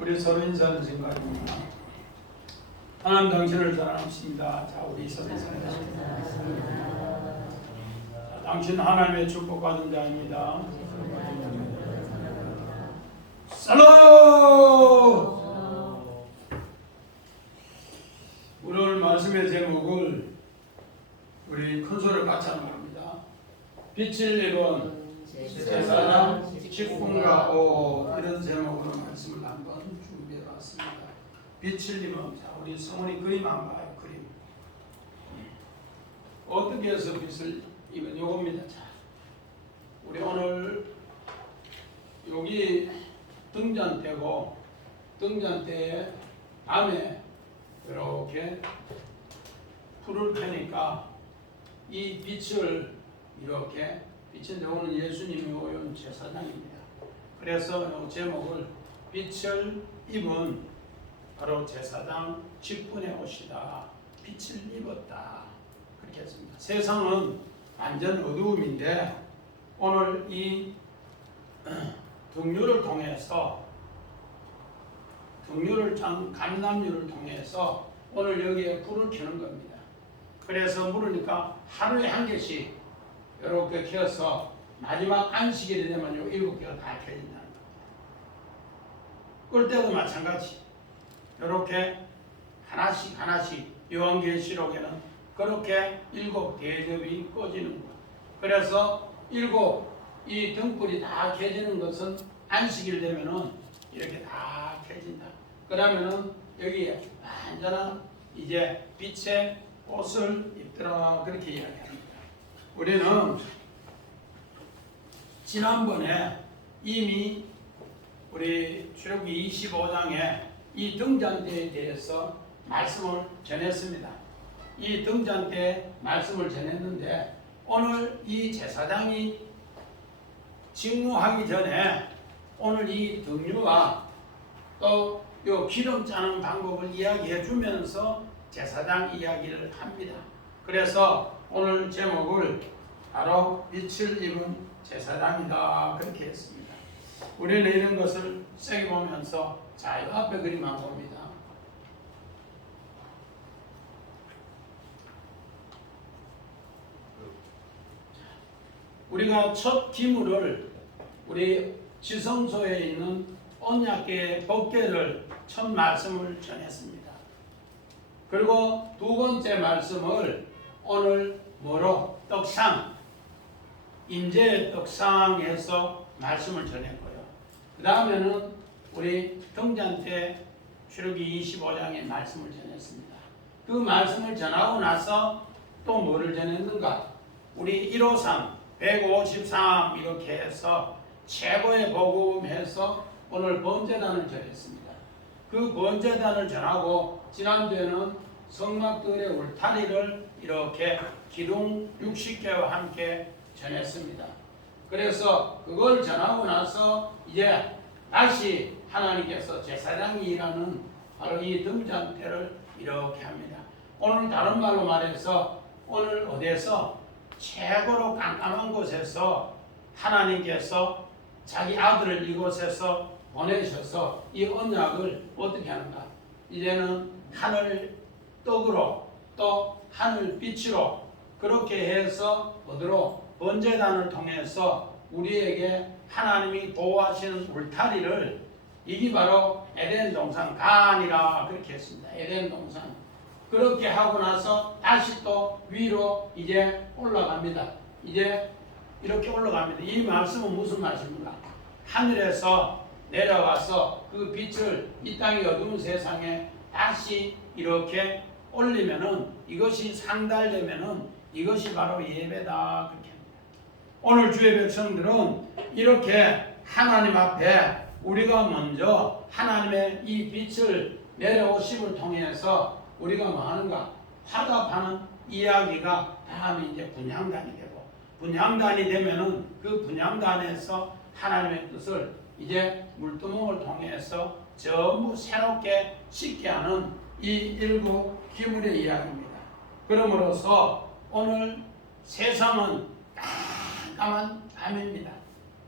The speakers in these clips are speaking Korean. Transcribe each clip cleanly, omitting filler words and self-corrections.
우리 서로 인사하는 생각입니다. 하나님 당신을 사랑합니다. 자, 우리 서로 인사하겠습니다. 당신 하나님의 축복받은 자입니다. 살로! 오늘 말씀의 제목을 우리 큰 소리를 같이 하는 겁니다. 빛을 입은 제사장 직분과 오, 이런 제목으로 말씀을 한번 준비해 봤습니다. 빛을 입은 자, 우리 성훈이 그림 한번 봐요. 그림 어떻게 해서 빛을 입은 요겁니다. 자, 우리 오늘 여기 등잔대고 등잔대에 밤에 이렇게 불을 켜니까 이 빛을 이렇게 빛은 오는 예수님이 오신 제사장입니다. 그래서 제목을 빛을 입은 바로 제사장 직분의 옷이다. 빛을 입었다. 그렇게 했습니다. 세상은 완전 어두움인데 오늘 이 등유를 통해서 감람유를 통해서 오늘 여기에 불을 켜는 겁니다. 그래서 물으니까 하루에 한 개씩 이렇게 켜서 마지막 안식일이 되면 요 7개가 다 켜진다는 겁니다. 끌 때도 마찬가지 이렇게 하나씩 요한계시록에는 그렇게 7 대접이 꺼지는 것. 그래서 7 이 등불이 다 켜지는 것은 안식일 되면은 이렇게 다 켜진다. 그러면은 여기에 완전한 이제 빛의 옷을 입더라 그렇게 이야기합니다. 우리는 지난번에 이미 우리 출애굽기 25장에 이 등잔대에 대해서 말씀을 전했습니다. 이 등잔대에 말씀을 전했는데 오늘 이 제사장이 직무하기 전에 오늘 이 등유와 또 요 기름 짜는 방법을 이야기해 주면서 제사장 이야기를 합니다. 그래서 오늘 제목을 바로 빛을 입은 제사장이다 그렇게 했습니다. 우리는 이런 것을 세게 보면서 자, 이 앞에 그림만 봅니다. 우리가 첫 기물을 우리 지성소에 있는 언약궤의 법궤를 첫 말씀을 전했습니다. 그리고 두 번째 말씀을 오늘 뭐로? 떡상, 임재의 떡상에서 말씀을 전했고요. 그 다음에는 우리 등잔대 출애굽기 25장의 말씀을 전했습니다. 그 말씀을 전하고 나서 또 뭐를 전했는가? 우리 153, 153 이렇게 해서 최고의 복음해서 오늘 번제단을 전했습니다. 그 번제단을 전하고 지난주에는 성막들의 울타리를 이렇게 기둥 60개와 함께 전했습니다. 그래서 그걸 전하고 나서 이제 다시 하나님께서 제사장이라는 바로 이 등잔대를 이렇게 합니다. 오늘 다른 말로 말해서 오늘 어디에서 최고로 깜깜한 곳에서 하나님께서 자기 아들을 이곳에서 보내셔서 이 언약을 어떻게 하는가? 이제는 하늘 떡으로 또 하늘 빛으로 그렇게 해서 어디로 번제단을 통해서 우리에게 하나님이 보호하시는 울타리를 이게 바로 에덴 동산 간이라 그렇게 했습니다. 에덴 동산 그렇게 하고 나서 다시 또 위로 이제 올라갑니다. 이제 이렇게 올라갑니다. 이 말씀은 무슨 말씀입니까? 하늘에서 내려와서 그 빛을 이 땅의 어두운 세상에 다시 이렇게 올리면은 이것이 상달되면은 이것이 바로 예배다 그렇게 합니다. 오늘 주의 백성들은 이렇게 하나님 앞에 우리가 먼저 하나님의 이 빛을 내려오심을 통해서 우리가 뭐 하는가? 화답하는 이야기가 다음에 이제 분향단이 되고 분향단이 되면은 그 분향단에서 하나님의 뜻을 이제 물두멍을 통해서 전부 새롭게 씻게 하는 이 일곱 기물의 이야기입니다. 그러므로서 오늘 세상은 깜깜한 밤입니다.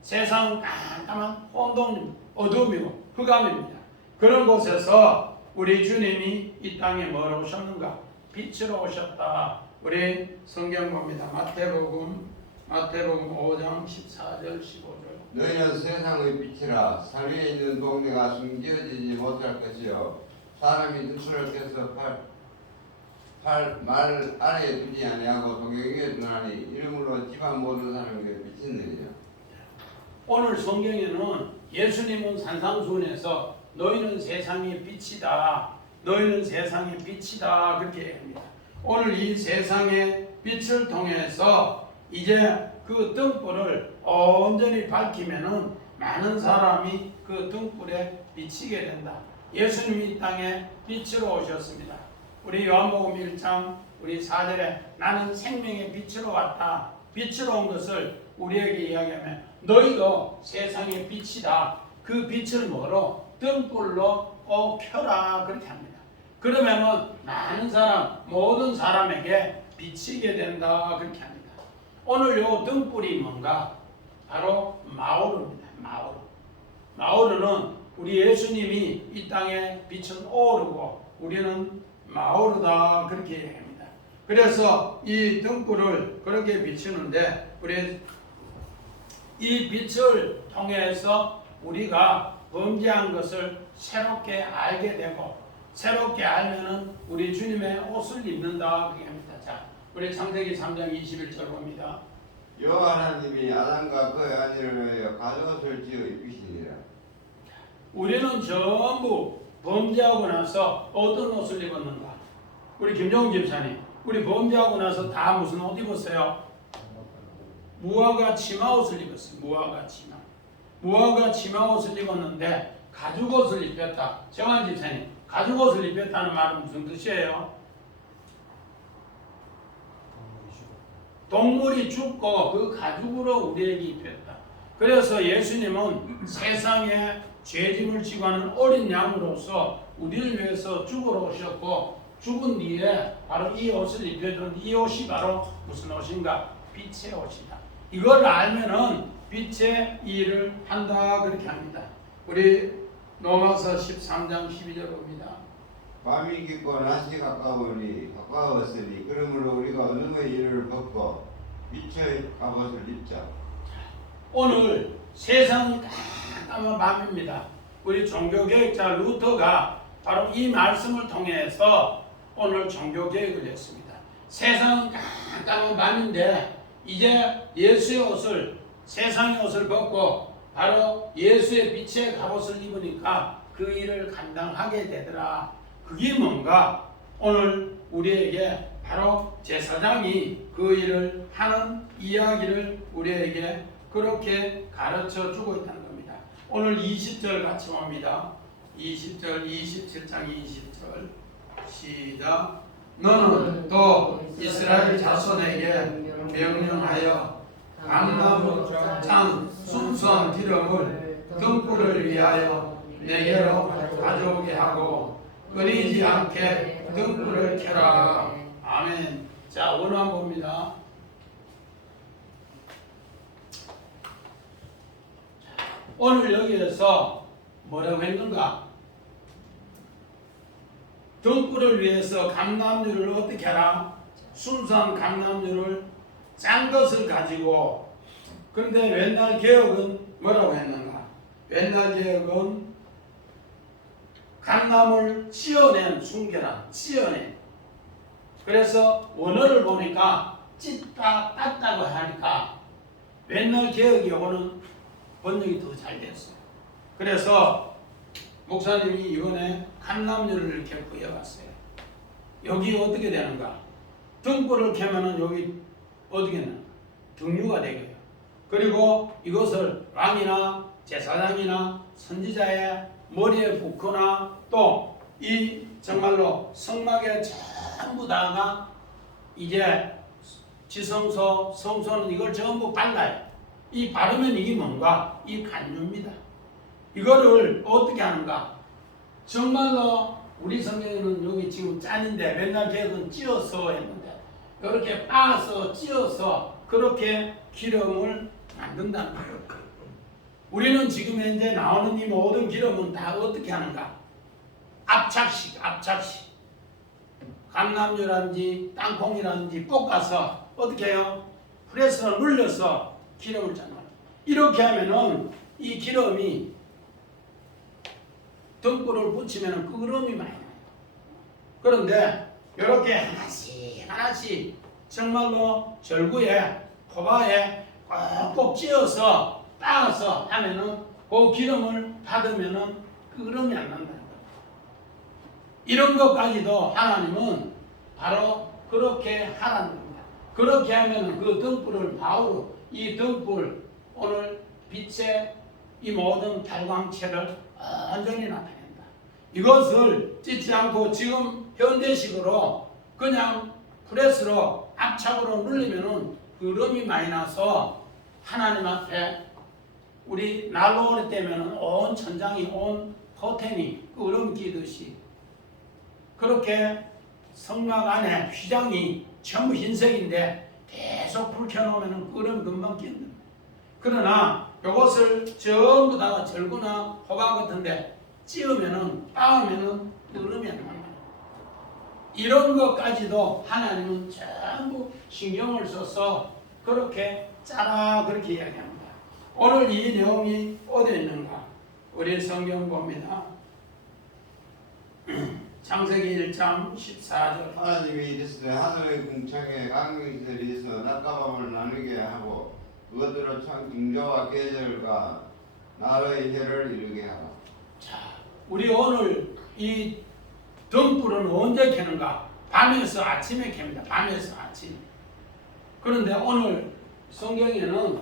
세상은 깜깜한 혼돈, 어둠이고 흑암입니다. 그런 곳에서 우리 주님이 이 땅에 뭐로 오셨는가? 빛으로 오셨다. 우리 성경 봅니다. 마태복음 5장 14절 15절. 너희는 세상의 빛이라. 산 위에 있는 동네가 숨겨지지 못할 것이요 사람이 눈을 떼서 말 아래에 두지 아니하고 동경에 두나니 이름으로 집안 모든 사람에게 비치느니라. 오늘 성경에는 예수님은 산상수훈에서 너희는 세상의 빛이다. 너희는 세상의 빛이다. 그렇게 합니다. 오늘 이 세상의 빛을 통해서 이제 그 등불을 온전히 밝히면은 많은 사람이 그 등불에 비치게 된다. 예수님이 이 땅에 빛으로 오셨습니다. 우리 요한복음 1장 우리 4절에 나는 생명의 빛으로 왔다. 빛으로 온 것을 우리에게 이야기하면 너희도 세상의 빛이다. 그 빛을 뭐로? 등불로 켜라. 그렇게 합니다. 그러면은 많은 사람, 모든 사람에게 비치게 된다. 그렇게 합니다. 오늘 요 등불이 뭔가? 바로 마오르입니다. 마오르는 우리 예수님이 이 땅에 빛은 오르고 우리는 마오르다. 그렇게 얘기합니다. 그래서 이 등불을 그렇게 비추는데 우리 이 빛을 통해서 우리가 범죄한 것을 새롭게 알게 되고 새롭게 알면은 우리 주님의 옷을 입는다. 그렇게 합니다. 자, 우리 창세기 3장 21절 봅니다. 여호와 하나님이 아담과 그의 아내를 위하여 가죽옷을 지어 입히시니라. 우리는 전부 범죄하고 나서 어떤 옷을 입었는가? 우리 김종훈 집사님, 우리 범죄하고 나서 다 무슨 옷 입었어요? 무화과 치마옷을 입었어요. 무화과 치마옷을 입었는데 가죽옷을 입혔다. 정한 집사님, 가죽옷을 입혔다는 말은 무슨 뜻이에요? 동물이 죽고 그 가죽으로 우리에게 입혔다. 그래서 예수님은 세상에 죄짐을 지고 하는 어린 양으로서 우리를 위해서 죽으러 오셨고 죽은 뒤에 바로 이 옷을 입혀주는 이 옷이 바로 무슨 옷인가? 빛의 옷이다. 이걸 알면은 빛의 일을 한다. 그렇게 합니다. 우리 로마서 13장 12절 봅니다. 밤이 깊고 낮이 가까웠으니 그러므로 우리가 어둠의 일을 벗고 빛의 갑옷을 입자. 오늘 세상이 깜깜한 밤입니다. 우리 종교개혁자 루터가 바로 이 말씀을 통해서 오늘 종교개혁을 했습니다. 세상은 깜깜한 밤인데 이제 예수의 옷을 세상의 옷을 벗고 바로 예수의 빛의 갑옷을 입으니까 그 일을 감당하게 되더라. 그게 뭔가? 오늘 우리에게 바로 제사장이 그 일을 하는 이야기를 우리에게 그렇게 가르쳐 주고 있다는 겁니다. 오늘 20절 같이 봅니다. 20절 27장 20절 시작. 너는 또 이스라엘 자손에게 명령하여 감나무 짠 순수한 기름을 등불을 위하여 내게로 가져오게 하고 끊이지 않게 등불을 켜라. 아멘. 자, 오늘 한번 봅니다. 오늘 여기에서 뭐라고 했는가? 등불을 위해서 감람류를 어떻게 하라? 순수한 감람류를 짠 것을 가지고. 그런데 옛날 개혁은 뭐라고 했는가? 옛날 개혁은 감람을 찌어낸 순결한, 찌어낸. 그래서 원어를 보니까 찢다, 땄다고 하니까 옛날 개혁이 요거는 번역이 더 잘 됐어요. 그래서 목사님이 이번에 감람류를 이렇게 부여봤어요. 여기 어떻게 되는가? 등불을 켜면은 여기 어떻게 되는가? 등유가 되고요. 그리고 이것을 왕이나 제사장이나 선지자의 머리에 붓거나 또 이 정말로 성막에 전부 다가 이제 지성소, 성소는 이걸 전부 발라요. 이 바르면 이게 뭔가? 이 간유입니다. 이거를 어떻게 하는가? 정말로 우리 성경에는 여기 지금 짠인데 맨날 개혁은 찧어서 했는데 이렇게 빻아서 찧어서 그렇게 기름을 만든다는 거예요. 우리는 지금 현재 나오는 이 모든 기름은 다 어떻게 하는가? 압착식 감남유라든지 땅콩이라든지 볶아서 어떻게 해요? 프레스로 눌려서 기름을 짜는 거예요. 이렇게 하면은 이 기름이 등불을 붙이면 끄러움이 많이 나요. 그런데 이렇게 하나씩 정말로 절구에 호바에 꼭꼭 찧어서 따서 하면은 그 기름을 받으면은 끄러움이 안 난다는 거예요. 이런 것까지도 하나님은 바로 그렇게 하라는 겁니다. 그렇게 하면은 그 등불을 바로 이 등불 오늘 빛의 이 모든 발광체를 완전히 나타낸다. 이것을 찢지 않고 지금 현대식으로 그냥 프레스로 압착으로 눌리면은 그름이 많이 나서 하나님 앞에 우리 난로 오래 때면은 온 천장이 온 커튼이 그름 끼듯이 그렇게 성막 안에 휘장이 전부 흰색인데 계속 불 켜놓으면은 그름 금방 끼는다. 그러나 이것을 전부 다 절구나 호박 같은데 찌우면은 빻으면은 그름이 안 나요. 이런 것까지도 하나님은 전부 신경을 써서 그렇게 짜라 그렇게 이야기합니다. 오늘 이 내용이 어디에 있는가? 우리 성경 봅니다. 창세기 1장 14절. 하나님이 이르시되 하늘의 궁창에 강명들이 있어 낮과 밤을 나누게 하고 그것으로 참 징조와 계절과 나라의 해를 이루게 하라. 자, 우리 오늘 이 등불은 언제 켜는가? 밤에서 아침에 켭니다. 밤에서 아침. 그런데 오늘 성경에는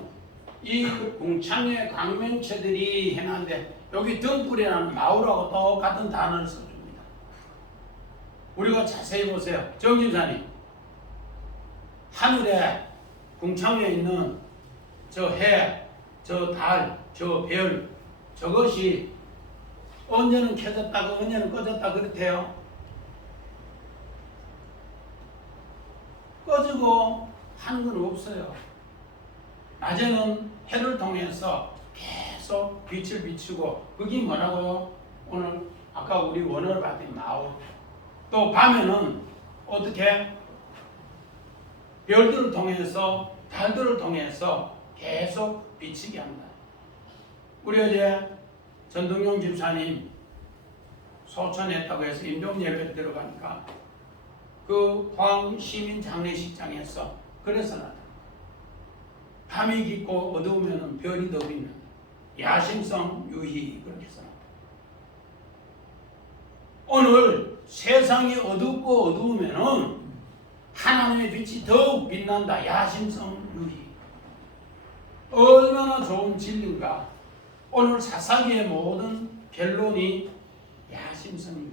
이 궁창의 광명체들이 해놨는데 여기 등불이라는 마우라고 똑같은 단어를 써줍니다. 우리가 자세히 보세요. 정집사님, 하늘에 궁창에 있는 저 해, 저 달, 저 별, 저것이 언제는 켜졌다가 언제는 꺼졌다 그렇대요. 꺼지고 하는 건 없어요. 낮에는 해를 통해서 계속 빛을 비추고 그게 뭐라고요? 오늘 아까 우리 원어를 봤더니 마우. 또 밤에는 어떻게 별들을 통해서 달들을 통해서 계속 비치게 합니다. 우리 어제 전동용 집사님 소천에 했다고 해서 임종 예배 들어가니까 그 포항 시민 장례식장에서 그래서 나타나. 밤이 깊고 어두우면 별이 더 빛난다. 야심성 유희 그렇게 써. 오늘 세상이 어둡고 어두우면은 하나님의 빛이 더욱 빛난다. 야심성 유희. 얼마나 좋은 진리인가. 오늘 사사기의 모든 결론이 야심성 유희.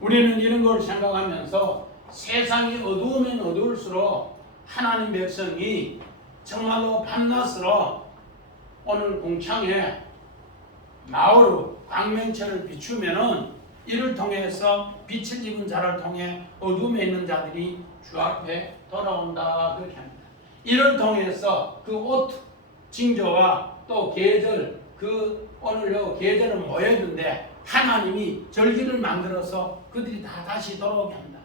우리는 이런 걸 생각하면서 세상이 어두우면 어두울수록 하나님 백성이 정말로 밤낮으로 오늘 궁창에 마오로 광명체를 비추면은 이를 통해서 빛을 입은 자를 통해 어둠에 있는 자들이 주 앞에 돌아온다 그렇게 합니다. 이를 통해서 그 옷 징조와 또 계절 그 오늘 요 계절은 모였는데 하나님이 절기를 만들어서 그들이 다 다시 돌아오게 합니다.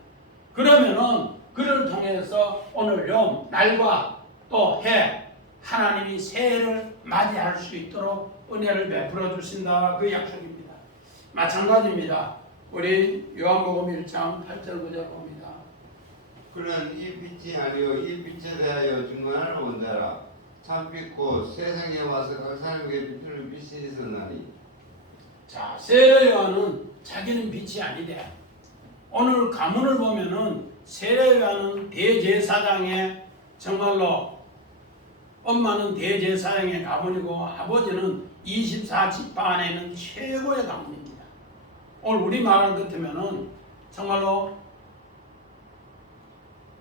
그러면은 그를 통해서 오늘 요 날과 또 해 하나님이 새해를 맞이할 수 있도록 은혜를 베풀어 주신다 그 약속입니다. 마찬가지입니다. 우리 요한복음 1장 8절 9절 봅니다. 그는 이 빛이 아니요 이 빛에 대하여 증언하러 온 자라. 참빛 곧 세상에 와서 각 사람에게 비추는 빛이 있었나니. 자, 세례 요한은 자기는 빛이 아니대. 오늘 가문을 보면은 세례 요한은 대제사장의 정말로 엄마는 대제사장의 가문이고 아버지는 24지파 안에 있는 최고의 가문입니다. 오늘 우리 말 같으면은 정말로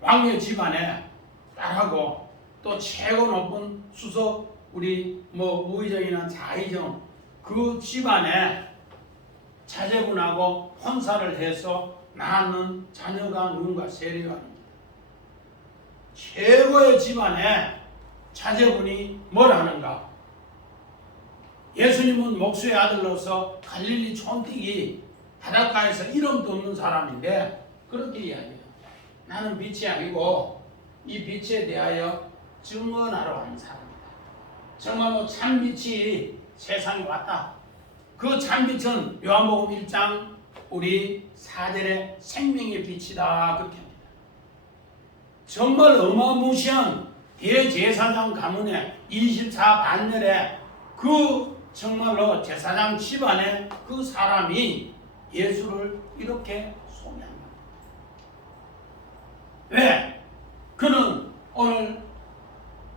왕녀 집안에 딸하고 또 최고 높은 수석 우리 뭐 우의정이나 자의정 그 집안에 자제분하고 혼사를 해서 낳는 자녀가 누군가 세례요한입니다. 최고의 집안에 자제분이 뭘 하는가? 예수님은 목수의 아들로서 갈릴리 촌뜨기 바닷가에서 이름도 없는 사람인데 그렇게 이야기해요. 나는 빛이 아니고 이 빛에 대하여 증언하러 가는 사람이다. 정말로 참빛이 세상에 왔다. 그 참빛은 요한복음 1장 우리 4절의 생명의 빛이다. 그렇게 합니다. 정말 어마무시한 대제사장 가문의 24반열에 그 정말로 제사장 집안의 그 사람이 예수를 이렇게 소개합니다. 왜? 그는 오늘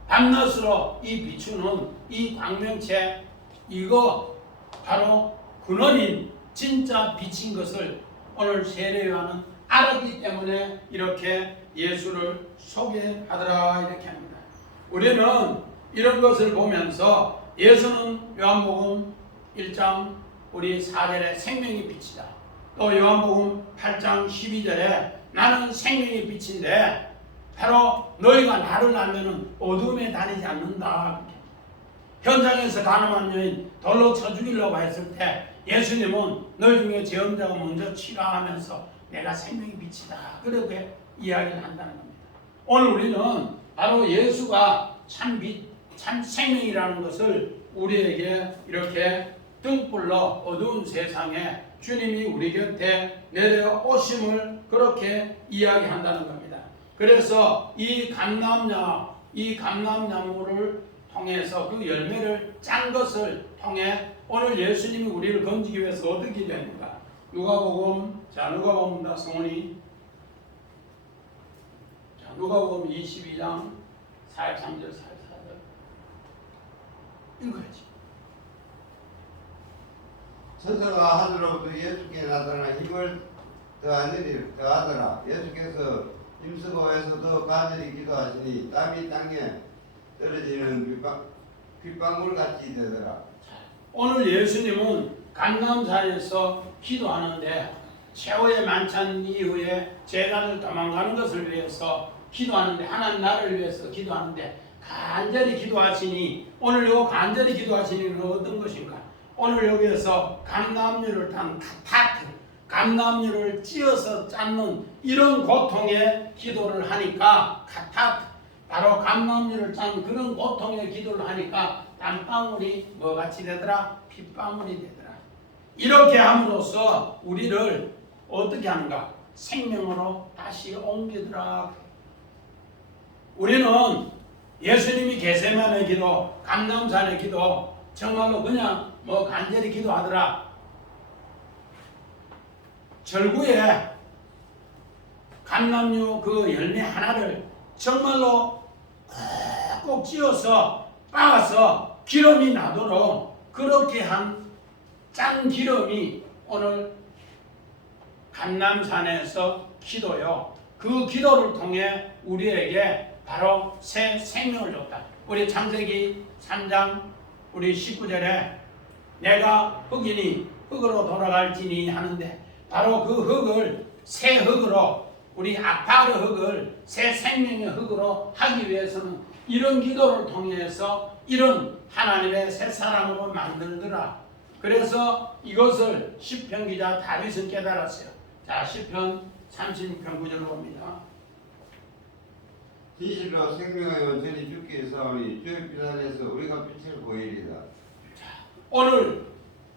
밤낮으로 이 비추는 이 광명체 이거 바로 근원인 진짜 빛인 것을 오늘 세례요한은 알았기 때문에 이렇게 예수를 소개하더라 이렇게 합니다. 우리는 이런 것을 보면서 예수는 요한복음 1장 우리 4절에 생명의 빛이다. 또 요한복음 8장 12절에 나는 생명의 빛인데 바로 너희가 나를 알면은 어둠에 다니지 않는다. 현장에서 가늠한 여인 돌로 쳐 죽이려고 했을 때 예수님은 너희 중에 죄 없는 자가 먼저 치라 하면서 내가 생명의 빛이다. 그렇게 이야기를 한다는 겁니다. 오늘 우리는 바로 예수가 참 빛, 참 생명이라는 것을 우리에게 이렇게 등불로 어두운 세상에 주님이 우리 곁에 내려오심을 그렇게 이야기한다는 겁니다. 그래서 이 감람나무를 통해서 그 열매를 짠 것을 통해 오늘 예수님이 우리를 건지기 위해서 어떻게 됩니까? 누가복음 누가복음 성원이 누가복음 22장 43절 44절 읽어야지. 천사가 하늘로부터 예수께 나타나 힘을 더하더라. 예수께서 힘쓰고에서 더 간절히 기도하시니 땀이 땅에 떨어지는 빗방울 같이 되더라. 오늘 예수님은 감람산에서 기도하는데 최후의 만찬 이후에 제단을 도망가는 것을 위해서 기도하는데 하나님 나를 위해서 기도하는데 간절히 기도하시니 오늘 요 간절히 기도하시니는 어떤 것인가? 오늘 여기에서 감람류를 딴 카타트 감람류를 찧어서 짰는 이런 고통의 기도를 하니까 카타트 바로 감람류를 짠 그런 고통의 기도를 하니까 땀방울이 뭐같이 되더라? 핏방울이 되더라. 이렇게 함으로써 우리를 어떻게 하는가? 생명으로 다시 옮기더라. 우리는 예수님이 겟세마네 기도, 감람산의 기도 정말로 그냥 간절히 기도하더라. 절구에 감람류 그 열매 하나를 정말로 꼭 찧어서 빻아서 기름이 나도록 그렇게 한 짠 기름이 오늘 감람산에서 기도요. 그 기도를 통해 우리에게 바로 새 생명을 줬다. 우리 창세기 3장 우리 19절에 내가 흙이니 흙으로 돌아갈지니 하는데 바로 그 흙을 새 흙으로 우리 아파르 흙을 새 생명의 흙으로 하기 위해서는 이런 기도를 통해서 이런 하나님의 새 사람으로 만들더라. 그래서 이것을 시편 기자 다윗은 깨달았어요. 자, 시편 36편 9절로 봅니다. 진실로 생명의 원천이 죽기 위해서니 주의 비단에서 우리가 빛을 보이리다. 오늘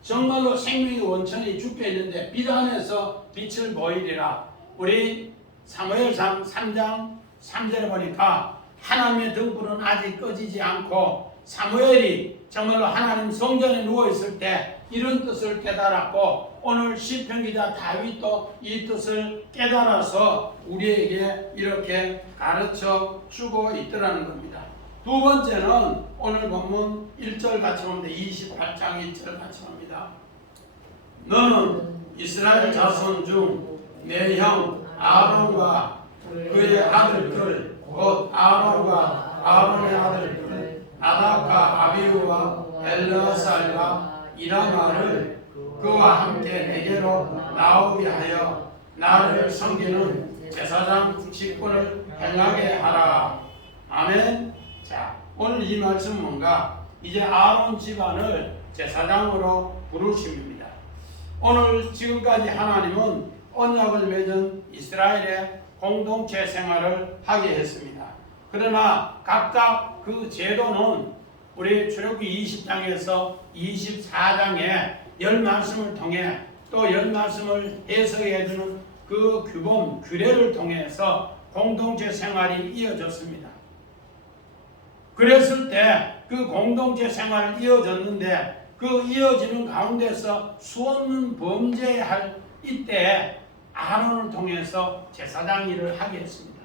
정말로 생명의 원천이 죽게 있는데 비단에서 빛을 보이리라. 우리 사무엘상 3장 3절에 보니까 하나님의 등불은 아직 꺼지지 않고 사무엘이 정말로 하나님 성전에 누워있을 때 이런 뜻을 깨달았고 오늘 시편 기자 다윗도 이 뜻을 깨달아서 우리에게 이렇게 가르쳐 주고 있더라는 겁니다. 두 번째는 오늘 본문 1절 같이 보는데 28장 1절 같이 봅니다. 너는 이스라엘 자손 중 내 형 아론과 그의 아들들 곧 아론과 아론의 아들들 나답과 아비후와 엘르아살과 이라마를 그와 함께 내게로 나오게 하여 나를 섬기는 제사장 직분을 행하게 하라. 아멘. 자, 오늘 이 말씀 뭔가 이제 아론 집안을 제사장으로 부르심입니다. 오늘 지금까지 하나님은 언약을 맺은 이스라엘의 공동체 생활을 하게 했습니다. 그러나 각각 그 제도는 우리 출애굽기 20장에서 24장에 열 말씀을 통해 또 열 말씀을 해석해 주는 그 규범, 규례를 통해서 공동체 생활이 이어졌습니다. 그랬을 때 그 공동체 생활을 이어졌는데 그 이어지는 가운데서 수없는 범죄해야 할 이때에 아론을 통해서 제사장 일을 하게 했습니다.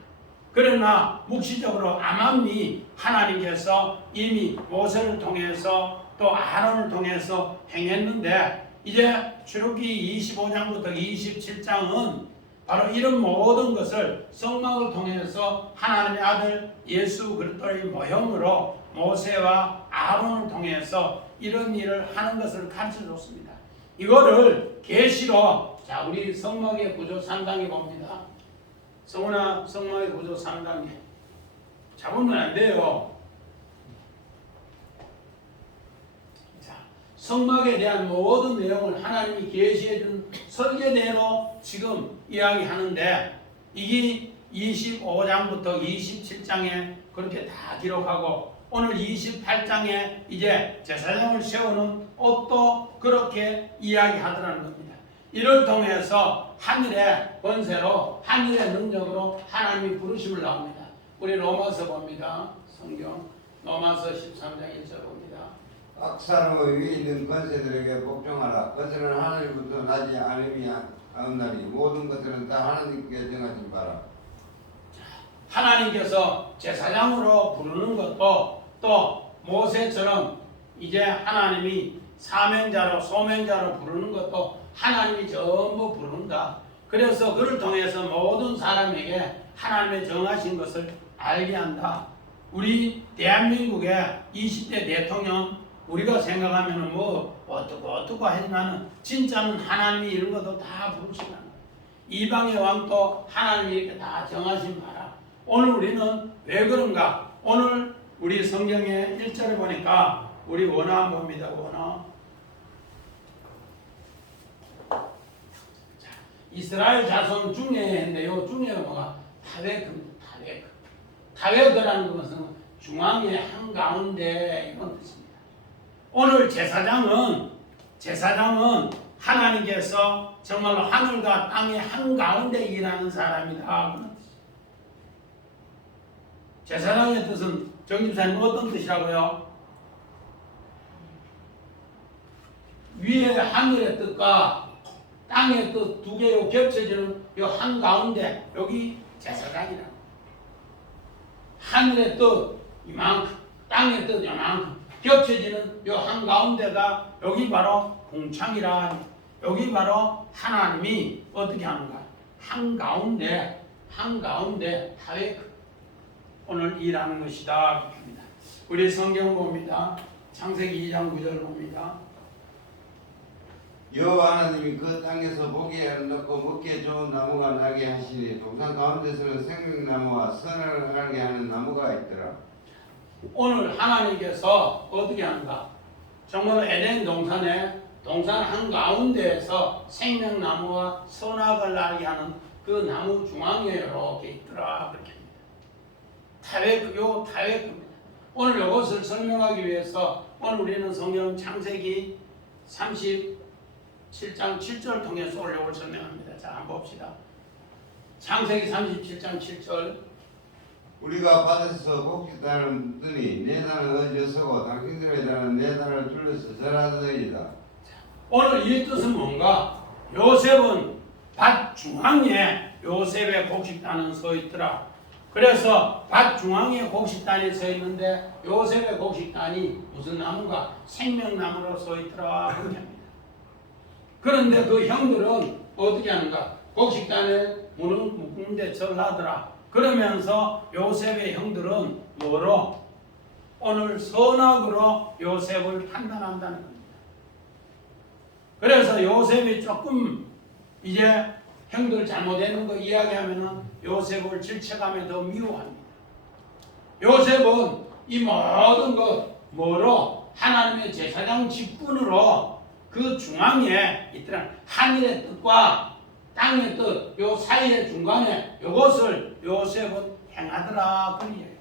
그러나 묵시적으로 암암리 하나님께서 이미 모세를 통해서 또 아론을 통해서 행했는데 이제 출애굽기 25장부터 27장은 바로 이런 모든 것을 성막을 통해서 하나님의 아들 예수 그리스도의 모형으로 모세와 아론을 통해서 이런 일을 하는 것을 가르쳐 줬습니다. 이거를 계시로 자 우리 성막의 구조 3단계 봅니다. 성훈아 성막의 구조 3단계 잡으면 안 돼요. 자 성막에 대한 모든 내용을 하나님이 계시해 준 설계대로 지금 이야기하는데 이게 25장부터 27장에 그렇게 다 기록하고 오늘 28장에 이제 제사장을 세우는 옷도 그렇게 이야기하더라는 겁니다. 이를 통해서 하늘의 권세로 하늘의 능력으로 하나님이 부르심을 나옵니다. 우리 로마서 봅니다. 성경 로마서 13장 1절 봅니다. 악사로 위에 있는 권세들에게 복종하라. 것은 하늘부터 나지 않음이 없나니 모든 것들은 다 하나님께 정하신 바라. 하나님께서 제사장으로 부르는 것도 또 모세처럼 이제 하나님이 사명자로 소명자로 부르는 것도 하나님이 전부 부른다. 그래서 그를 통해서 모든 사람에게 하나님의 정하신 것을 알게 한다. 우리 대한민국의 20대 대통령 우리가 생각하면 뭐 어떻고 하지만은 진짜는 하나님이 이런 것도 다 부르시는 거예요. 이방의 왕도 하나님이 이렇게 다 정하신 바라. 오늘 우리는 왜 그런가? 오늘 우리 성경의 1절을 보니까 우리 원어 봅니다. 원어. 자, 이스라엘 자손 중에인데요. 중에가 뭐가? 타웨크입니다. 타웨크. 타웨크라는 것은 중앙의 한가운데 이런 뜻입니다. 오늘 제사장은 하나님께서 정말로 하늘과 땅의 한가운데 일하는 사람이다. 제사장의 뜻은 정집사님 어떤 뜻이라고요? 위에 하늘의 뜻과 땅의 뜻 두 개로 겹쳐지는 이 한가운데 여기 제사장이라. 하늘의 뜻 이만큼 땅의 뜻 이만큼 겹쳐지는 이 한가운데가 여기 바로 궁창이라. 여기 바로 하나님이 어떻게 하는가? 한가운데 타웨크 오늘 일하는 것이다. 우리 성경 봅니다. 창세기 2장 9절 봅니다. 여호와 하나님이 그 땅에서 보기에 아름답고 먹기에 좋은 나무가 나게 하시니 동산 가운데서는 생명나무와 선을 알게 하는 나무가 있더라. 오늘 하나님께서 어떻게 하는가? 정말 에덴 동산 한가운데에서 생명나무와 선악을 알게 하는 그 나무 중앙에 이렇게 있더라. 그렇게 합니다. 타웨크입니다. 오늘 이것을 설명하기 위해서 오늘 우리는 성경 창세기 37장 7절을 통해서 올려올 설명합니다. 자, 한번 봅시다. 창세기 37장 7절. 우리가 바다에서 곡식단을 묻더니 내 단은 어디에 서고 당신들의 단은 내 단을 둘러서 절하더이다. 오늘 이 뜻은 뭔가? 요셉은 밭 중앙에 요셉의 곡식단은 서 있더라. 그래서 밭 중앙에 곡식단이 서 있는데 요셉의 곡식단이 무슨 나무가? 생명나무로 서 있더라. 그렇게 합니다. 그런데 그 형들은 어떻게 하는가? 곡식단에 문을 묶는데 절하더라. 그러면서 요셉의 형들은 뭐로? 오늘 선악으로 요셉을 판단한다는 겁니다. 그래서 요셉이 조금 이제 형들 잘못했는 거 이야기하면은 요셉을 질책하며 더 미워합니다. 요셉은 이 모든 것 뭐로? 하나님의 제사장 직분으로 그 중앙에 있더라. 하늘의 뜻과 땅의 뜻, 요 사이의 중간에 요것을 요셉은 행하더라. 그 얘기예요.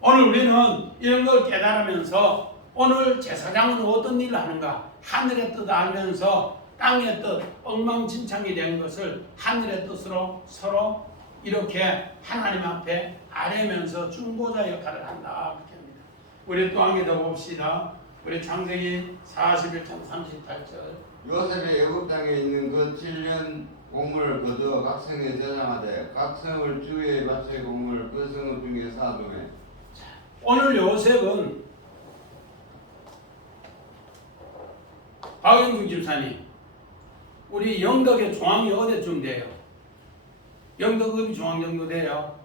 오늘 우리는 이런 걸 깨달으면서 오늘 제사장은 어떤 일을 하는가? 하늘의 뜻을 알면서 땅의 뜻, 엉망진창이 된 것을 하늘의 뜻으로 서로 이렇게 하나님 앞에 아뢰면서 중보자 역할을 한다. 그렇게 합니다. 우리 또 한 개 더 봅시다. 우리 창세기 41장 38절. 요셉이 애굽 땅에 있는 그 7년 곡물을 거두어 각 성에 저장하되 각 성을 주위에 바쳐 곡물을 그 성 중에 쌓아두매. 오늘 요셉은 박영규 집사님, 우리 영덕의 중앙이 어디쯤 돼요? 영덕읍이 중앙 정도 돼요?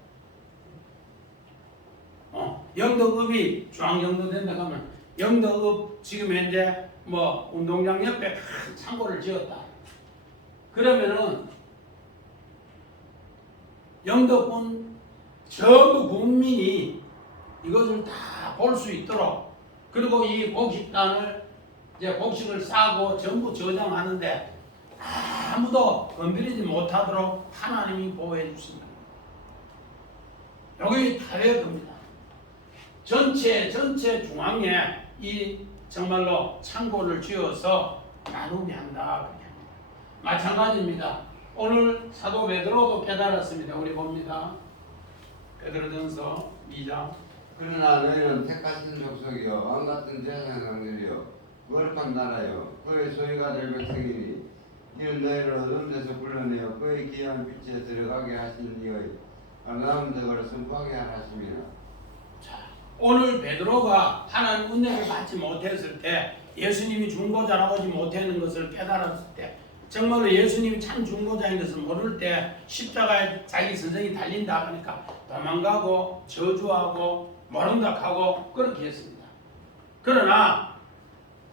영덕읍이 중앙 정도 된다 하면 영덕읍 지금 현재 뭐 운동장 옆에 큰 창고를 지었다. 그러면은 영덕군 전부 국민이 이것을 다 볼 수 있도록, 그리고 이 곡식단을 이제 곡식을 싸고 전부 저장하는데 아무도 건드리지 못하도록 하나님이 보호해 주십니다. 여기 다의 겁니다. 전체 중앙에 이 정말로 창고를 지어서 나누게 한다. 마찬가지입니다. 오늘 사도 베드로도 깨달았습니다. 우리 봅니다. 베드로전서 2장. 그러나 너희는 택하신 족속이요 왕같은 제사장들이요 거룩한 나라요 그의 소유가 될 백성이니 이는 너희를 어두운 데서 불러내어 그의 귀한 빛에 들어가게 하신 이의 아름다운 덕을 선포하게 하심이라. 오늘 베드로가 하나님 은혜를 받지 못했을 때, 예수님이 중보자라고 하지 못하는 것을 깨달았을 때, 정말로 예수님이 참 중보자인 것을 모를 때 십자가에 자기 선생이 달린다 하니까 도망가고 저주하고 모른다하고 그렇게 했습니다. 그러나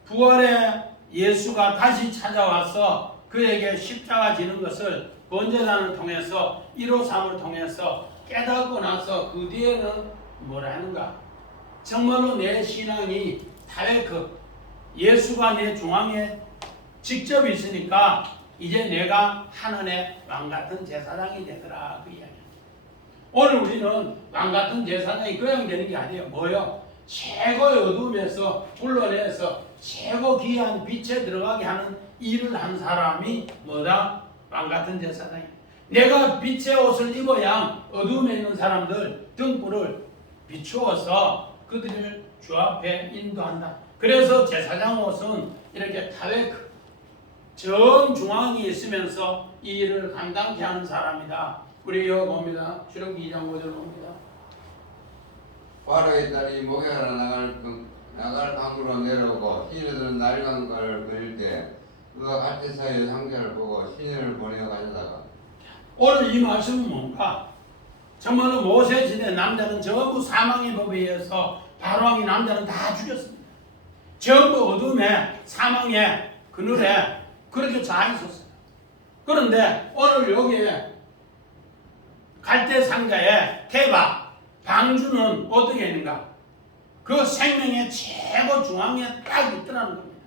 부활의 예수가 다시 찾아와서 그에게 십자가 지는 것을 번제단을 통해서 153을 통해서 깨닫고 나서 그 뒤에는 뭘 하는가? 정말로 내 신앙이 다웨크, 예수가 내 중앙에 직접 있으니까 이제 내가 하나님의 왕같은 제사장이 되더라. 그 이야기. 오늘 우리는 왕같은 제사장이 그냥 되는 게 아니에요. 뭐요? 최고의 어둠에서 불러내서 최고 귀한 빛에 들어가게 하는 일을 한 사람이 뭐다? 왕같은 제사장이. 내가 빛의 옷을 입어야 어둠에 있는 사람들 등불을 비추어서 그들을 주 앞에 인도한다. 그래서 제사장 옷은 이렇게 타웨크 정중앙에 있으면서 이 일을 감당케 하는 사람이다. 우리 여기 봅니다. 출애굽기 2장 5절 봅니다. 바로의 딸이 목욕하러 나갈 강으로 내려오고 시내들은 날강가를 그릴 때 그가 갈대 사이의 상자를 보고 시내를 보내어 가져다가. 오늘 이 말씀은 뭔가? 정말로 모세 시대 남자는 전부 사망의 법에 의해서 바로왕이 남자는 다 죽였습니다. 전부 어둠에 사망의 그늘에 그렇게 자 있었어요. 그런데 오늘 여기에 갈대 상자에 테바 방주는 어떻게 있는가? 그 생명의 최고 중앙에 딱 있더라는 겁니다.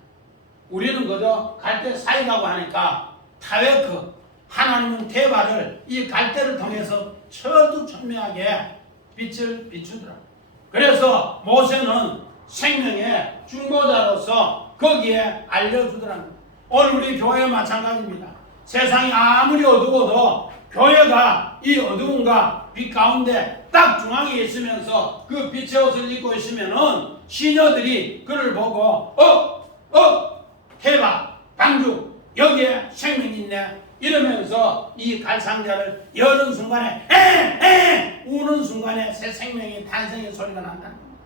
우리는 그저 갈대 사이라고 하니까 타웨크, 하나님은 테바를 이 갈대를 통해서 철두철미하게 빛을 비추더라. 그래서 모세는 생명의 중보자로서 거기에 알려주더라는 겁니다. 오늘 우리 교회 마찬가지입니다. 세상이 아무리 어두워도 교회가 이 어두움과 빛 가운데 딱 중앙에 있으면서 그 빛의 옷을 입고 있으면은 시녀들이 그를 보고 해봐 방주 여기에 생명이 있네 이러면서 이 갈상자를 여는 순간에 에 우는 순간에 새 생명의 탄생의 소리가 난다는 겁니다.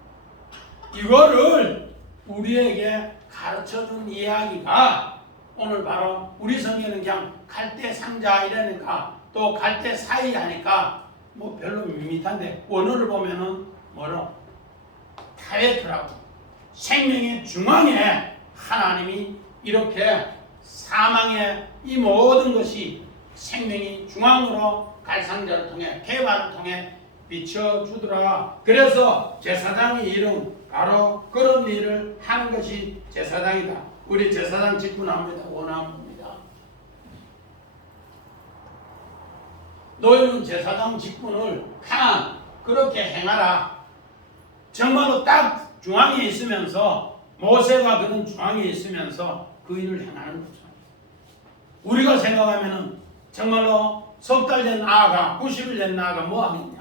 이거를 우리에게 가르쳐준 이야기가 오늘 바로 우리 성경에는 그냥 갈대 상자 이러니까 또 갈대 사이 하니까 뭐 별로 밋밋한데 원어를 보면은 뭐로 타웨크라고 생명의 중앙에 하나님이 이렇게 사망의 이 모든 것이 생명이 중앙으로 갈상자를 통해 개발을 통해 비춰주더라. 그래서 제사장의 일은 바로 그런 일을 하는 것이 제사장이다. 우리 제사장 직분합니다. 원합니다. 너희는 제사장 직분을 하나 그렇게 행하라. 정말로 딱 중앙에 있으면서 모세가 그런 중앙에 있으면서 그 일을 행하는 거죠. 우리가 생각하면은 정말로 석 달 된 아가 90일 된 아가 뭐 하겠냐.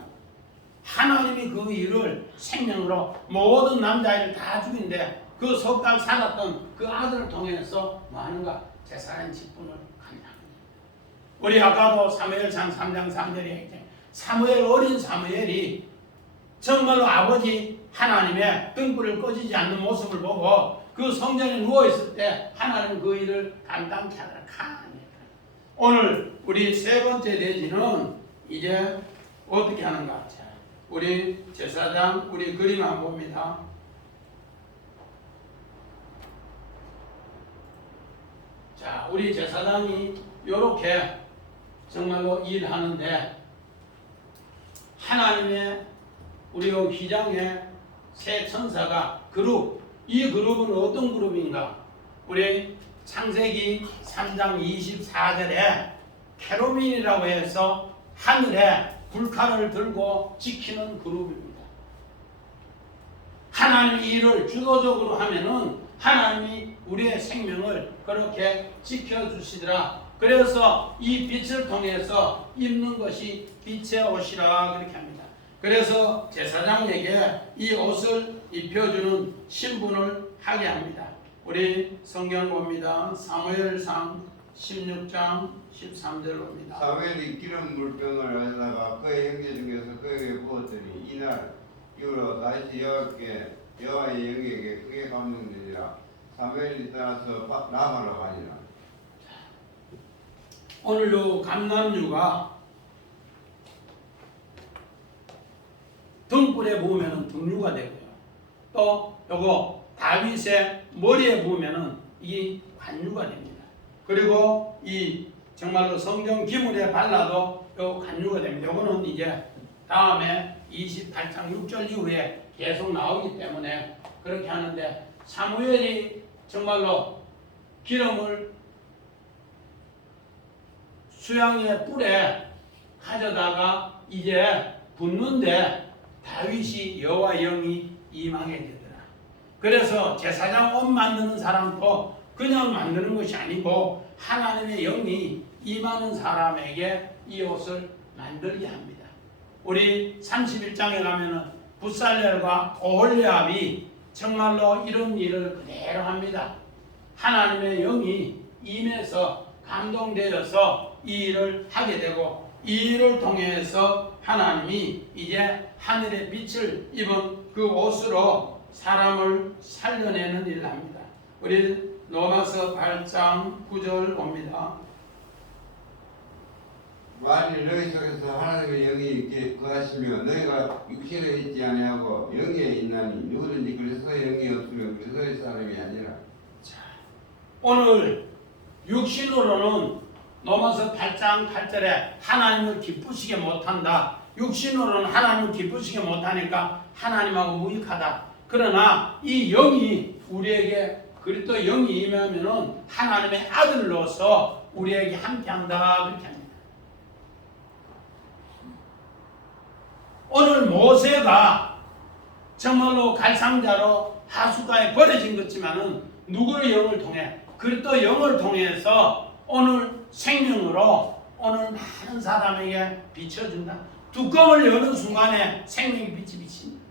하나님이 그 일을 생명으로 모든 남자아이를 다 죽인데 그 석 달 살았던 그 아들을 통해서 뭐 하는가? 제사장 직분을 하냐. 우리 아까도 사무엘상 3장 3절에 사무엘 어린 사무엘이 정말로 아버지 하나님의 등불을 꺼지지 않는 모습을 보고 그 성전에 누워있을 때 하나님 그 일을 감당케 하더라. 오늘 우리 세 번째 내지는 이제 어떻게 하는가? 자, 우리 제사장 우리 그림 한번 봅니다. 자, 우리 제사장이 이렇게 정말로 일하는데 하나님의 우리 휘장에 새 천사가 그룹, 이 그룹은 어떤 그룹인가? 우리 창세기 3장 24절에 케루빈이라고 해서 하늘에 불칼을 들고 지키는 그룹입니다. 하나님이 일을 주도적으로 하면은 하나님이 우리의 생명을 그렇게 지켜주시더라. 그래서 이 빛을 통해서 입는 것이 빛의 옷이라 그렇게 합니다. 그래서 제사장에게 이 옷을 입혀주는 신분을 하게 합니다. 우리 성경 봅니다. 사무엘상 16장 13절 봅니다. 사무엘이 기름 물병을 가져다가 그의 형제 중에서 그에게 부었더니 이날 이후로 다시 여호와의 영에게 크게 감동되니라. 사무엘이 따라서 라마로 가니라. 오늘 요 감람류가 등불에 부으면 등류가 되고요. 또 요거 다윗의 머리에 부으면 이 관유가 됩니다. 그리고 이 정말로 성경 기물에 발라도 요 관유가 됩니다. 요거는 이제 다음에 28장 6절 이후에 계속 나오기 때문에 그렇게 하는데 사무엘이 정말로 기름을 수양의 뿔에 가져다가 이제 붓는데 다윗이 여호와 영이 임하게 되더라. 그래서 제사장 옷 만드는 사람도 그냥 만드는 것이 아니고 하나님의 영이 임하는 사람에게 이 옷을 만들게 합니다. 우리 31장에 가면은 붓살렐과 오홀리압이 정말로 이런 일을 그대로 합니다. 하나님의 영이 임해서 감동되어서 이 일을 하게 되고 이 일을 통해서 하나님이 이제 하늘의 빛을 입은 그 옷으로 사람을 살려내는 일을 합니다. 우리 로마서 8장 9절 봅니다. 만일 너희 속에서 하나님의 영이 이렇게 거하시며 너희가 육신에 있지 아니하고 영에 있나니 누구든지 그리스도의 영이 없으면 그리스도의 사람이 아니라. 자, 오늘 육신으로는 로마서 8장 8절에 하나님을 기쁘시게 못한다. 육신으로는 하나님을 기쁘시게 못하니까 하나님하고 무익하다. 그러나 이 영이 우리에게 그리스도 영이 임하면은 하나님의 아들로서 우리에게 함께한다 그렇게 합니다. 오늘 모세가 정말로 갈상자로 하수가에 버려진 것지만은 누구의 영을 통해? 그리스도 영을 통해서 오늘 생명으로 오늘 많은 사람에게 비춰준다. 뚜껑을 여는 순간에 생명의 빛이 비칩니다.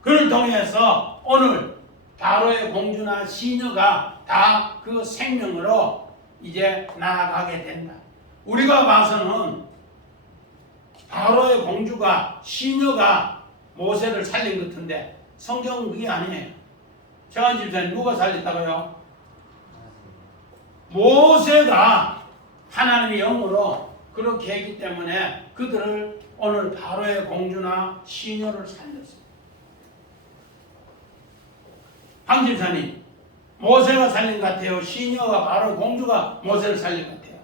그를 통해서 오늘 바로의 공주나 시녀가 다 그 생명으로 이제 나아가게 된다. 우리가 봐서는 바로의 공주가 시녀가 모세를 살린 것 같은데 성경은 그게 아니에요. 정한 집사님 누가 살렸다고요? 모세가 하나님의 영으로 그렇게 했기 때문에 그들을 오늘 바로의 공주나 시녀를 살렸어요. 황 집사님 모세가 살린 것 같아요? 시녀가 바로 공주가 모세를 살린 것 같아요?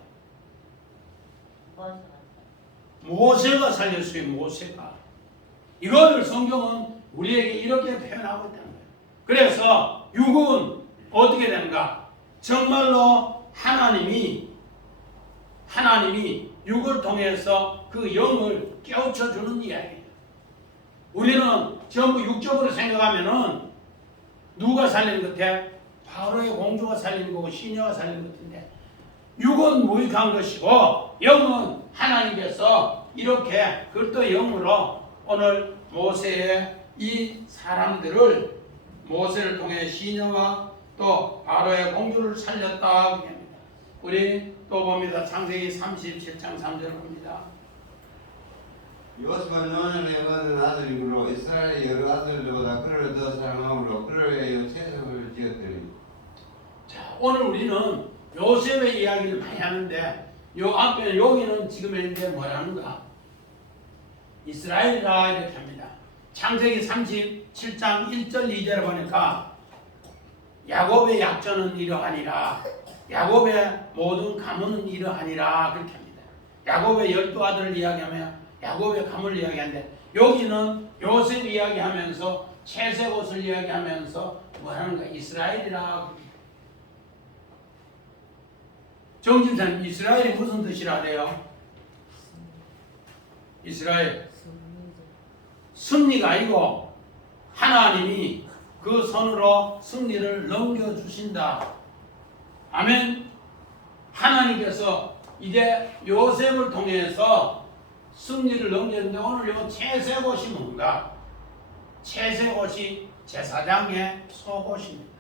모세가 살렸어요. 모세가. 이거를 성경은 우리에게 이렇게 표현하고 있다는 거예요. 그래서 육은 어떻게 되는가? 정말로 하나님이 육을 통해서 그 영을 깨우쳐 주는 이야기예요. 우리는 전부 육적으로 생각하면은 누가 살리는 것 같아? 바로의 공주가 살리는 거고 시녀가 살리는 것 같은데, 육은 무익한 것이고 영은 하나님께서 이렇게 그것도 영으로 오늘 모세의 이 사람들을 모세를 통해 시녀와 또 바로의 공주를 살렸다 합니다. 우리 또 봅니다. 창세기 37장 3절을 봅니다. 요셉은 노년에 얻은 아들이므로 이스라엘의 여러 아들들보다 그를 더 사랑함으로 그를 위하여 채석을 지었더니. 자, 오늘 우리는 요셉의 이야기를 많이 하는데 요 앞에 여기는 지금 현재 뭐라는가? 이스라엘이라 이렇게 합니다. 창세기 37장 1절 2절에 보니까 야곱의 약전은 이러하니라, 야곱의 모든 가문은 이러하니라 그렇게 합니다. 야곱의 12아들을 이야기하며 야곱의 가문을 이야기하는데, 여기는 요셉 이야기하면서 채색옷을 이야기하면서 뭐라는가? 이스라엘이라. 정진사님, 이스라엘이 무슨 뜻이라 그래요? 이스라엘 승리가 아니고 하나님이 그 손으로 승리를 넘겨주신다. 아멘. 하나님께서 이제 요셉을 통해서 승리를 넘겼는데, 오늘 요 채색옷이 뭔가? 채색옷이 제사장의 속옷입니다.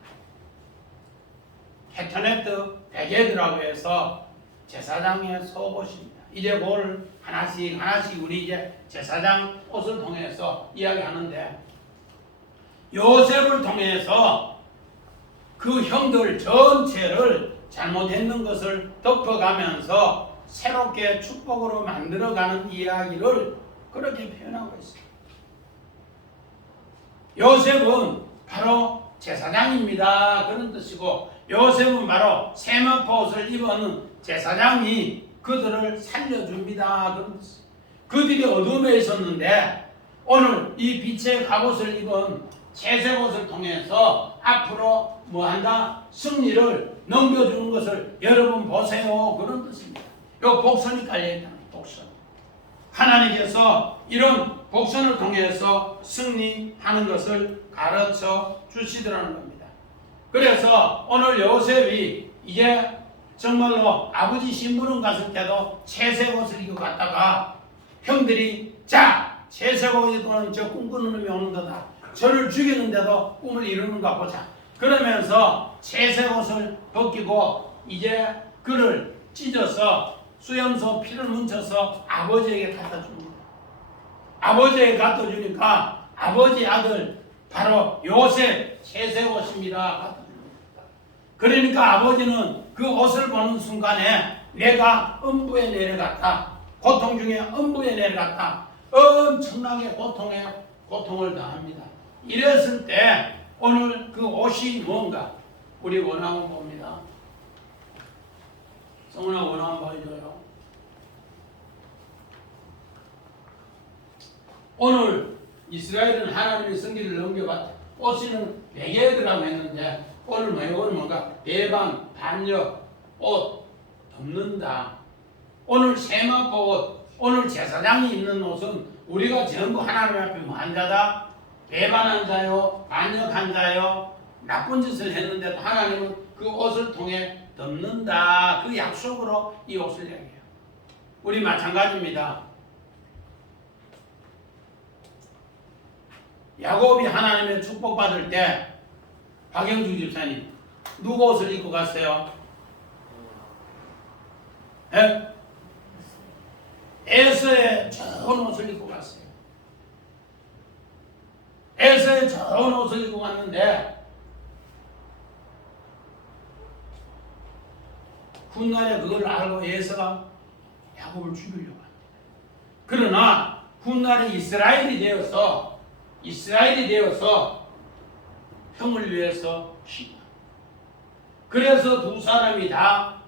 헤터네트 베개드라고 해서 제사장의 속옷입니다. 이제 그걸 하나씩 우리 이제 제사장 옷을 통해서 이야기하는데, 요셉을 통해서 그 형들 전체를 잘못했는 것을 덮어가면서 새롭게 축복으로 만들어가는 이야기를 그렇게 표현하고 있습니다. 요셉은 바로 제사장입니다. 그런 뜻이고, 요셉은 바로 세마포 옷을 입은 제사장이 그들을 살려줍니다. 그런 뜻이에요. 그들이 어둠에 있었는데 오늘 이 빛의 갑옷을 입은 채색옷을 통해서 앞으로 뭐한다? 승리를 넘겨주는 것을 여러분 보세요. 그런 뜻입니다. 요 복선이 깔려있다는 복선. 하나님께서 이런 복선을 통해서 승리하는 것을 가르쳐 주시더라는 겁니다. 그래서 오늘 요셉이 이제 정말로 아버지 심부름 갔을 때도 채색옷을 입고 갔다가 형들이 자, 채색옷 입고는 저 꿈꾸는 놈이 오는 거다. 저를 죽이는데도 꿈을 이루는가 보자. 그러면서 채색옷을 벗기고 이제 그를 찢어서 수염소 피를 뭉쳐서 아버지에게 갖다 줍니다. 아버지에게 갖다 주니까 아버지 아들 바로 요셉 채색옷입니다. 갖다 줍니다. 그러니까 아버지는 그 옷을 보는 순간에 내가 음부에 내려갔다. 고통 중에 음부에 내려갔다. 엄청나게 고통을 당합니다. 이랬을 때 오늘 그 옷이 뭔가? 우리 원하면 봅니다. 성훈아 원하면 보여줘요. 오늘 이스라엘은 하나님의 승리를 넘겨봤다. 옷은 베개드라고 했는데 오늘 이거는 뭔가 배반, 반역, 옷 덮는다. 오늘 세마포 옷, 오늘 제사장이 입는 옷은 우리가 전부 하나님 앞에 뭐한 자다? 배반한 자요, 반역한 자요, 나쁜 짓을 했는데도 하나님은 그 옷을 통해 덮는다. 그 약속으로 이 옷을 얘기해요. 우리 마찬가지입니다. 야곱이 하나님의 축복받을 때 박영주 집사님 누구 옷을 입고 갔어요? 에서의 좋은 옷을 입고 갔어요. 에서의 좋은 옷을 입고 갔는데 훗날에 그걸 알고 에서가 야곱을 죽이려고 합니다. 그러나 훗날에 이스라엘이 되어서 형을 위해서 희생합니다. 그래서 두 사람이 다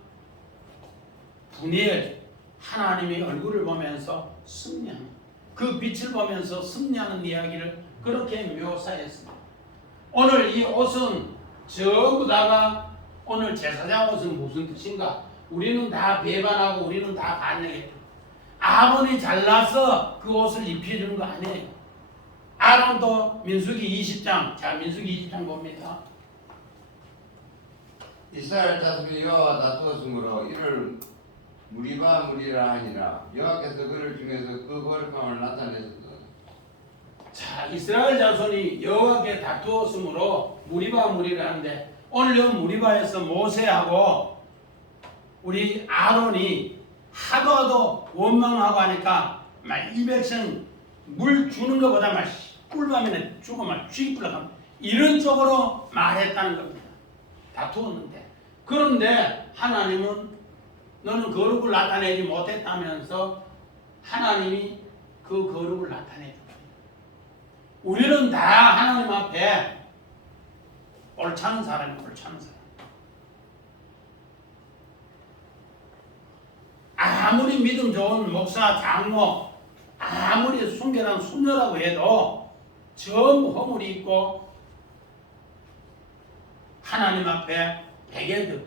분이엘 하나님의 얼굴을 보면서 승리하는, 그 빛을 보면서 승리하는 이야기를 그렇게 묘사했습니다. 오늘 이 옷은 전부 다가 오늘 제사장 옷은 무슨 뜻인가? 우리는 다 배반하고 우리는 다 반영해요. 아론이 잘나서 그 옷을 입혀주는 거 아니에요. 아론도 민수기 20장, 자 민수기 20장 봅니다. 이스라엘 자손이 여호와와 다투었으므로 이를 무리라 하니라. 여호와께서 그를 중에서 그 거룩함을 나타내셨다. 자, 이스라엘 자손이 여호와께 다투었으므로 무리라 하는데 오늘 요 무리바에서 모세하고 우리 아론이 하도 원망하고 하니까 막 이 백성 물 주는 것보다 막 꿀밤에 죽어 막 쥐뿔러가면 이런 쪽으로 말했다는 겁니다. 다투었는데 그런데 하나님은 너는 거룩을 나타내지 못했다면서 하나님이 그 거룩을 나타내죠. 우리는 다 하나님 앞에 옳다는 사람이 옳다는 사람. 아무리 믿음 좋은 목사, 장로, 아무리 순결한 순녀라고 해도 전부 허물이 있고 하나님 앞에 배개들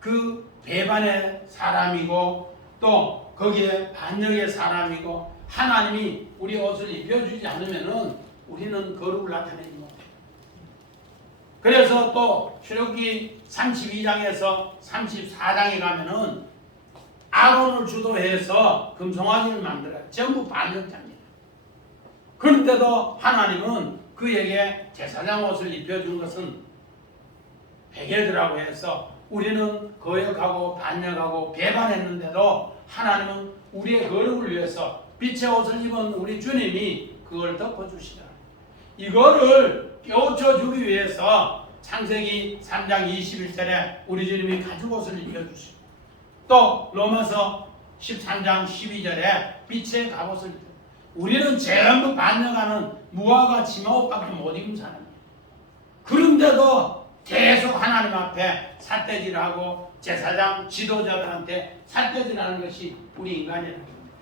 그 배반의 사람이고 또 거기에 반역의 사람이고 하나님이 우리 옷을 입혀주지 않으면은 우리는 거룩을 나타내지 못해요. 그래서 또 출애굽기 32장에서 34장에 가면은 아론을 주도해서 금송아지를 만들어요. 전부 반역자입니다. 그런데도 하나님은 그에게 제사장 옷을 입혀준 것은 베개들라고 해서 우리는 거역하고 반역하고 배반했는데도 하나님은 우리의 거룩을 위해서 빛의 옷을 입은 우리 주님이 그걸 덮어주시더라. 이거를 깨우쳐주기 위해서 창세기 3장 21절에 우리 주님이 가죽옷을 입혀주시고 또 로마서 13장 12절에 빛의 갑옷을 입혀 우리는 전부 반역하는 무화과 치마옷밖에 못 입은 사람이에요. 그런데도 계속 하나님 앞에 삿대질하고 제사장 지도자들한테 삿대질하는 것이 우리 인간이라는 겁니다.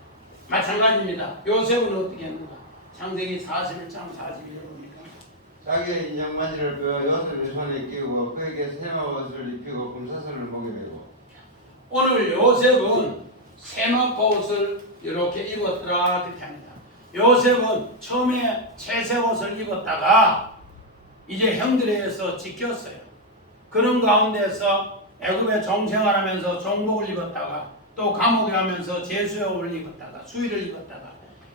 마찬가지입니다. 요셉은 어떻게 했는가? 창세기 41장 41절 봅니까? 자기의 인형만지를 빼어 요셉의 손에 끼우고 그에게 세마옷을 입히고 금사슬을 목에 메고. 오늘 요셉은 세마포 옷을 이렇게 입었더라 그렇게 합니다. 요셉은 처음에 채색 옷을 입었다가 이제 형들에 의해서 지켰어요. 그런 가운데서 애굽에 종생활하면서 종복을 입었다가 또 감옥에 가면서 제수욕을 입었다가 수의를 입었다가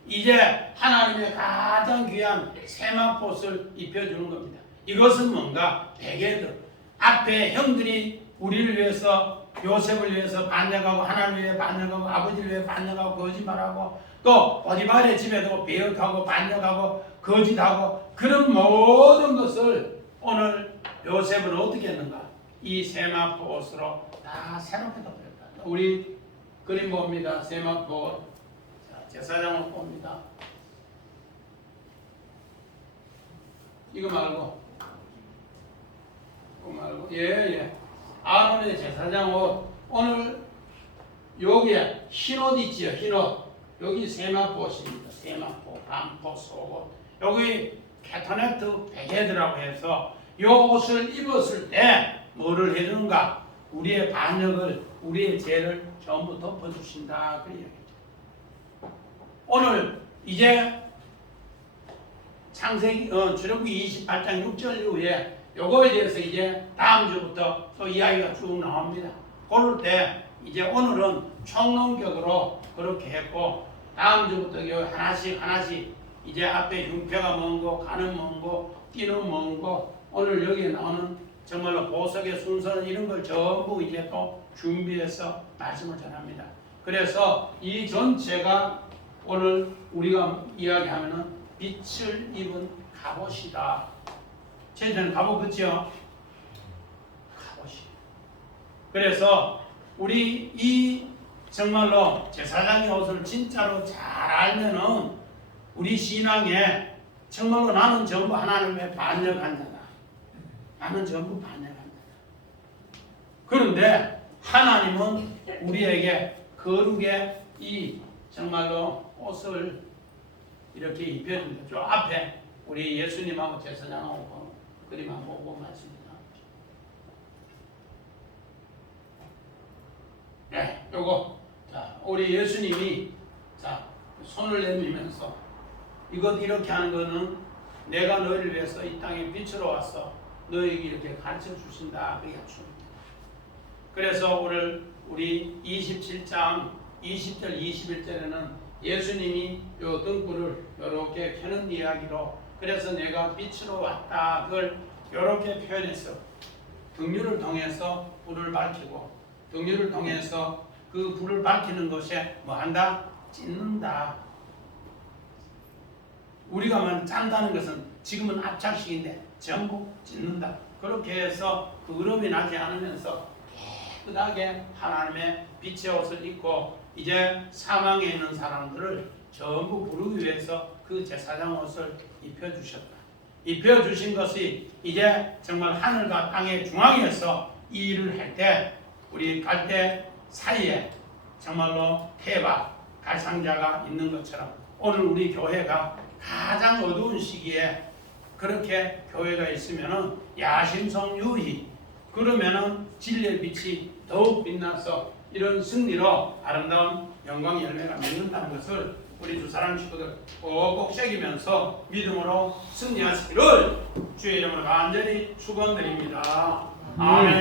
이제 하나님의 가장 귀한 세마포옷을 입혀주는 겁니다. 이것은 뭔가 베개들 앞에 형들이 우리를 위해서 요셉을 위해서 반역하고 하나님을 위해 반역하고 아버지를 위해 반역하고 거짓말하고 또 보디발의 집에도 배역하고 반역하고 거짓하고 그런 모든 것을 오늘 요셉은 어떻게 했는가? 이 세마포 옷으로 다 새롭게 덮였다. 우리 그림 봅니다. 세마포 옷. 제사장 옷 봅니다. 이거 말고 예. 아론의 제사장 옷. 오늘 여기에 흰옷 있지요. 흰옷. 여기 세마포 옷입니다. 세마포, 반포, 속옷. 여기 캐터네트 베개드라고 해서 이 옷을 입었을 때 뭐를 해주는가? 우리의 반역을, 우리의 죄를 전부 덮어주신다. 그 얘기죠. 오늘 이제 창세기 출애굽기 28장 6절 이후에 요거에 대해서 이제 다음 주부터 또 이야기가 쭉 나옵니다. 그럴 때 이제 오늘은 총론격으로 그렇게 했고 다음 주부터 요 하나씩 이제 앞에 흉패가 뭔고 가는 뭔고 띠는 뭔고 오늘 여기에 나오는 정말로 보석의 순서는 이런 걸 전부 이제 또 준비해서 말씀을 전합니다. 그래서 이 전체가 오늘 우리가 이야기하면은 빛을 입은 갑옷이다. 제자는 갑옷 그치요? 갑옷이. 그래서 우리 이 정말로 제사장의 옷을 진짜로 잘 알면은 우리 신앙에 정말로 나는 전부 하나님의 반역한 자다. 나는 전부 반역한 자다. 그런데 하나님은 우리에게 거룩의 이 정말로 옷을 이렇게 입혀줍니다. 저 앞에 우리 예수님하고 제사장하고 그림 한번 보고 맞습니다. 네, 요거 자 우리 예수님이 자 손을 내밀면서 이것 이렇게 하는 거는 내가 너희를 위해서 이 땅에 빛으로 왔어 너희에게 이렇게 가르쳐 주신다 그게 줍니다. 그래서 오늘 우리 27장 20절 21절에는 예수님이 요 등불을 이렇게 켜는 이야기로 그래서 내가 빛으로 왔다 그걸 이렇게 표현해서 등유를 통해서 불을 밝히고 등유를 통해서 그 불을 밝히는 것에 뭐 한다? 찢는다. 우리가 만 짠다는 것은 지금은 압착식인데 전부 찢는다. 그렇게 해서 그 으름이 나지 않으면서 깨끗하게 하나님의 빛의 옷을 입고 이제 사망에 있는 사람들을 전부 부르기 위해서 그 제사장 옷을 입혀주셨다. 입혀주신 것이 이제 정말 하늘과 땅의 중앙에서 이 일을 할 때 우리 갈대 사이에 정말로 태바 갈상자가 있는 것처럼 오늘 우리 교회가 가장 어두운 시기에 그렇게 교회가 있으면은 야심성 유희 그러면은 진리의 빛이 더욱 빛나서 이런 승리로 아름다운 영광 열매가 맺는다는 것을 우리 두 사랑 식구들 꼭꼭 새기면서 믿음으로 승리하시기를 주의 이름으로 간절히 축원드립니다. 아멘.